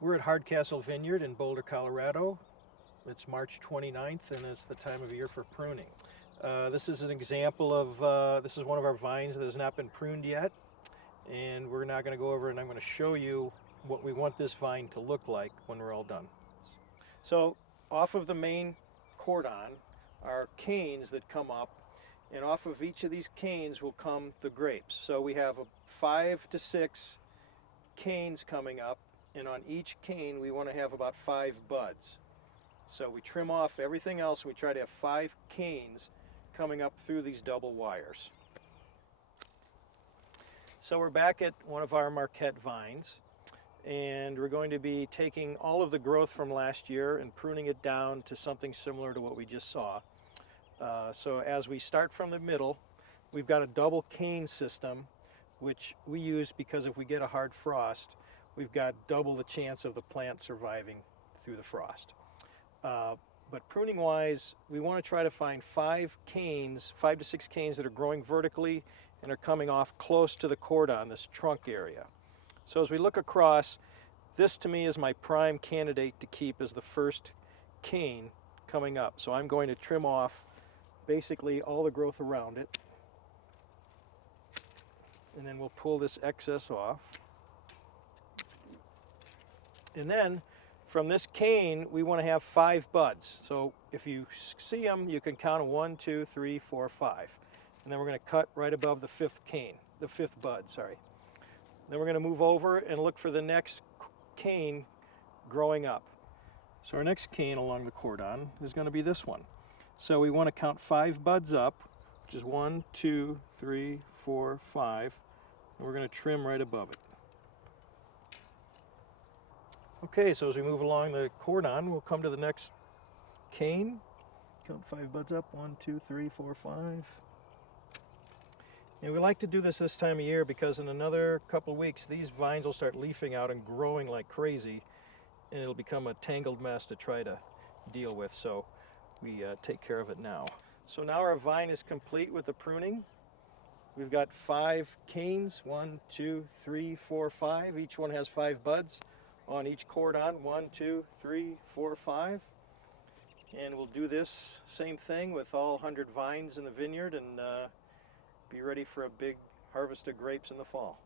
We're at Hardcastle Vineyard in Boulder, Colorado. It's March 29th and it's the time of year for pruning. This is an example of, this is one of our vines that has not been pruned yet. And we're now going to go over and I'm going to show you what we want this vine to look like when we're all done. So off of the main cordon are canes that come up, and off of each of these canes will come the grapes. So we have 5 to 6 canes coming up, and on each cane we want to have about 5 buds. So we trim off everything else. We try to have 5 canes coming up through these double wires. So we're back at one of our Marquette vines, and we're going to be taking all of the growth from last year and pruning it down to something similar to what we just saw. So as we start from the middle, we've got a double cane system, which we use because if we get a hard frost, we've got double the chance of the plant surviving through the frost. But pruning wise, we want to try to find 5 to 6 canes that are growing vertically and are coming off close to the cordon, this trunk area. So as we look across, this to me is my prime candidate to keep as the first cane coming up. So I'm going to trim off basically all the growth around it, and then we'll pull this excess off. And then from this cane we want to have 5 buds. So if you see them, you can count 1, 2, 3, 4, 5. And then we're going to cut right above the 5th cane, the 5th bud, sorry. Then we're going to move over and look for the next cane growing up. So our next cane along the cordon is going to be this one. So we want to count 5 buds up, which is 1, 2, 3, 4, 5, and we're going to trim right above it. Okay, so as we move along the cordon, we'll come to the next cane. Count 5 buds up, 1, 2, 3, 4, 5. And we like to do this time of year because in another couple of weeks, these vines will start leafing out and growing like crazy, and it'll become a tangled mess to try to deal with. So we take care of it now. So now our vine is complete with the pruning. We've got 5 canes, 1, 2, 3, 4, 5. Each one has 5 buds on each cordon, 1, 2, 3, 4, 5. And we'll do this same thing with all 100 vines in the vineyard and be ready for a big harvest of grapes in the fall.